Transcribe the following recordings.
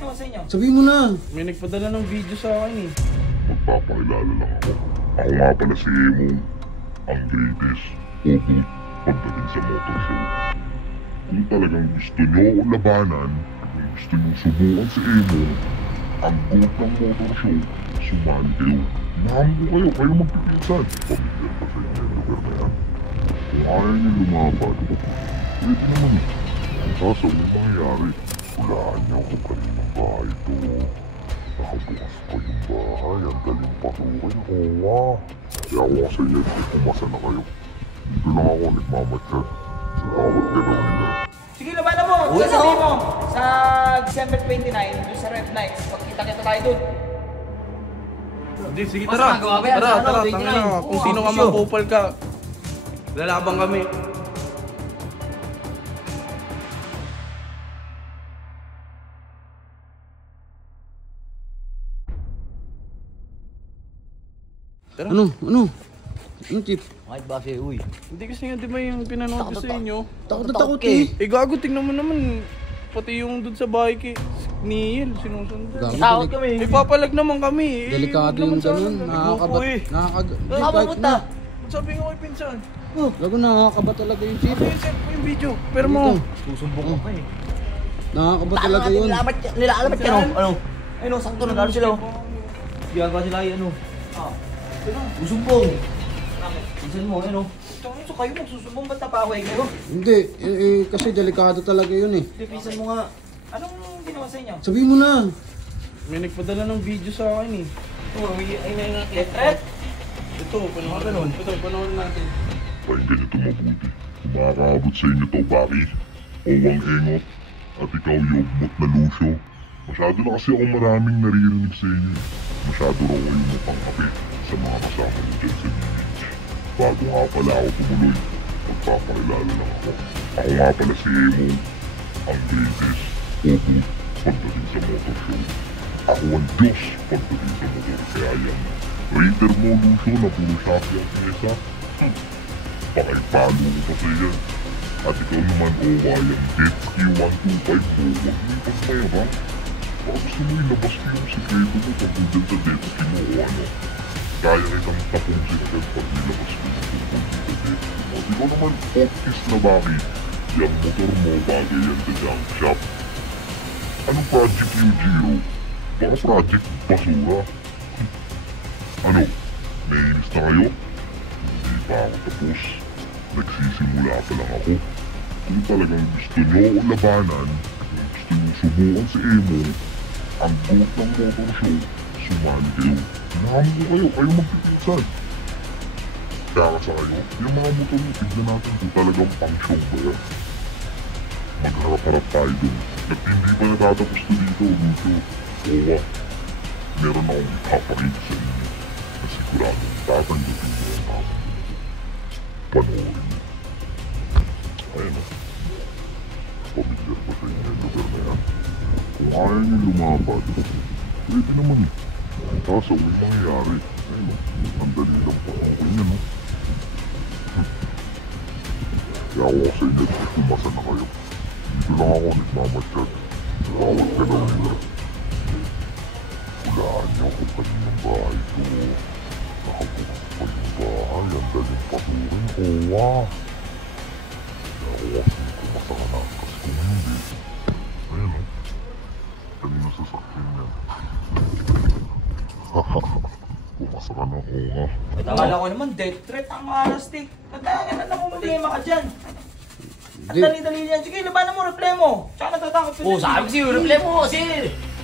ginawa sa inyo? Sabihin mo na. May nagpadala ng video sa akin eh. Magpapakilala lang ako. Ako nga pala si Emo, ang greatest oboot pagdating sa motor show. Kung talagang gusto nyo ako labanan, kung gusto nyo subukan si Emo, ang goat ng motor show, sumali kayo. Maham ko kayo magpipinsan. Pamilyar pa sa inyo yung lugar na yan. Kung ayaw nyo lumaban, pwede naman eh. Ang sasawin mangyayari, hulaan nyo kung kaninang bahay ito. Nakabukas pa yung bahay, ang galing pasukin. Oo. Kaya ako sa inyo, umasa na kayo. Dito lang ako nagmamatsat sa bawat galaw nila. Sige, labanan mo! Sasabihin mo! Sa December 29, doon sa Red Nights, pagkita-kita tayo doon. Hindi, sige Basta tara. magawa ba yan? Tara, Ano, tara, 29? tanga na. Kung Oo, sino ka ambisyon. magkupal ka. Lalabang kami. Tara. Ano? Ano, Chief? Kahit ba siya, uy. Hindi kasi nga di ba yung pinanood ko sa inyo? Takot na takot eh. Eh gago, tingnan mo naman. Pati yung dun sa bahay ni Yel, sinusundan. Gago, Takot delik- kami. Eh papalag naman kami. Eh, Delikado huwag naman yung ganun. sana. Nakakabat. Eh. Nakapupunta. Sabi nga kay pinsan. Gago, nakakabat talaga yung Chief. Ano yung send ko yung video? Pero mo. Susumbong ka pa eh. Nakakabat talaga yun. Nilalamat ka, no? Ano? Ayun, no, sakto na gano'n sila. Ginagawa sila ay ano. Susumbong. Pinsan mo, ano? So kayo magsusumbong, ba't napaway kayo? Hindi, kasi delikado talaga yun eh. Pinsan mo nga. Anong ginawa sa inyo? Sabihin mo na. May nagpadala ng video sa akin eh. Ay, na Death threat? Ito, panoorin. Ito, panoorin natin. Pakinggan nyo ito mabuti. Kung makakaabot sa inyo to, Baki, Owang Engot, at ikaw, Yogmot na Lucio, masyado na kasi ako maraming naririnig sa inyo. Masyado raw kayo mukhang kape sa mga kasama nyo dyan sa village. Bago nga pala ako tumuloy, magpapakilala lang ako. Ako nga pala si Emo, ang greatest oboot pagdating sa motor show. Ako ang Diyos pagdating sa motor, kaya yan. Raider mo, Lucio, na puro Shaki ang pinesa. Pakipalo ko pa sa iyan. At ikaw naman, Owa, yung Jetski 125 mo, huwag mo ipagmayabang. Baka gusto mo ilabas ko yung sikreto mo tungkol dyan sa Jetski mo o ano. Kaya kitang tapusin agad pag nilabas ko yung tungkol dyan sa Jetski mo. At ikaw naman, Optis na Baki, yung motor mo bagay yan sa junk shop. Anong project yung Giro? Baka project basura. Ano? Naiinis na kayo? Hindi pa ako tapos. Nagsisimula pa lang ako. Kung talagang gusto nyo ako labanan, kung gusto nyo subukan si Emo, ang goat ng motor show, sumali kayo. Maham ko kayo magpipinsan. Kaya sa kayo, yung mga motor nyo, tignan natin kung talagang pang show ba yan. Magharap-harap tayo dun. At hindi pa natatapos na dito, Lucio. Owa, meron akong ipaparate sa inyo na siguradong tatanggapin mo ang tama. Panoorin mo. Ayun o. Pamilyar pa sa inyo yung lugar na yan. Kung ayaw nyo lumabad, pwede naman eh. Ang kaso, may mangyayari. Ayun o. Ang dali lang pa. Okay yan o. Kaya ako sa inyo, umasa na kayo. Dito lang ako nagmamatsat sa bawat galaw nila. Hulaan nyo kung kaninang bahay ito. Nakabukas pa yung bahay, ang daling pasukin. Owa! Kaya ako kasi kumasa ka na. Kasi kung hindi, ayun o. Kanina sasakyan yan. Kumasa ka na, owa. Akala ko naman, death threat ang malastik. Natayan na lang problema ka dyan. Ang Hindi. dali-dali yan. Sige, labanan mo, replemo. Tsaka natatakot ko Oh, sabi ko sa'yo, reply mo kasi.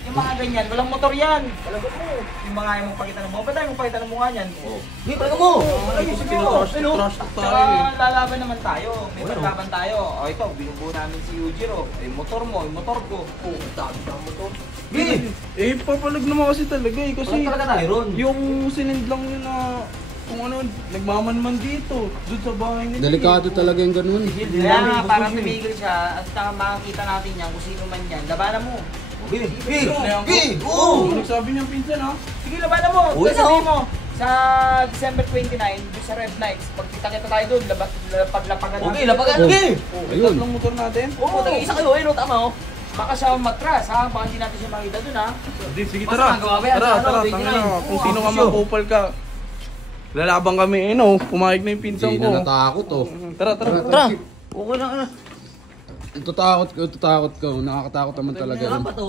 Yung mga ganyan, walang motor yan. Talaga mo. Yung mga ayaw mong pakita ng mga, ba't ayaw mong pakita ng mukha niyan? Hindi, pala mo. Ay, sige mo. Ano? Trash talk Tsaka tayo eh. lalaban naman tayo. May paglaban tayo. O ito, binubuo namin si Yujiro. Yung motor mo, yung motor ko. Oh, dami ka motor. Eh, papalag naman kasi talaga eh. Kasi Wala talaga tayo ron. yung sinend lang nyo na kung ano, nagmamanman dito, doon sa bahay nila. Delikado talaga yung ganun. Kaya nga, parang tumigil siya at makakita natin yan kung sino man yan. Labanan mo. Oo. Ano nagsabi niyang pinsan ha? Sige, labanan mo. Uy, Sabihin mo, sa December 29, doon sa Red Nights, pagkita-kita tayo doon, paglapagan Okay, lapagan. Okay. Tatlong motor natin. Oo, tag-iisa kayo. Ayun, tama oh. Baka siya matras ha, baka hindi natin siya makita dun ha. Hindi, sige Basta tara. magawa ba yan? Tara, Ano, tara, 29? tangina. Kung sino ka Sure. mapupal ka. Lalabang kami, pumayag na yung pinsan Hindi ko. na natakot oh. Tara, tara. Tara. Okay lang. Ito takot ko. Nakakatakot naman talaga yun. Ano ba to?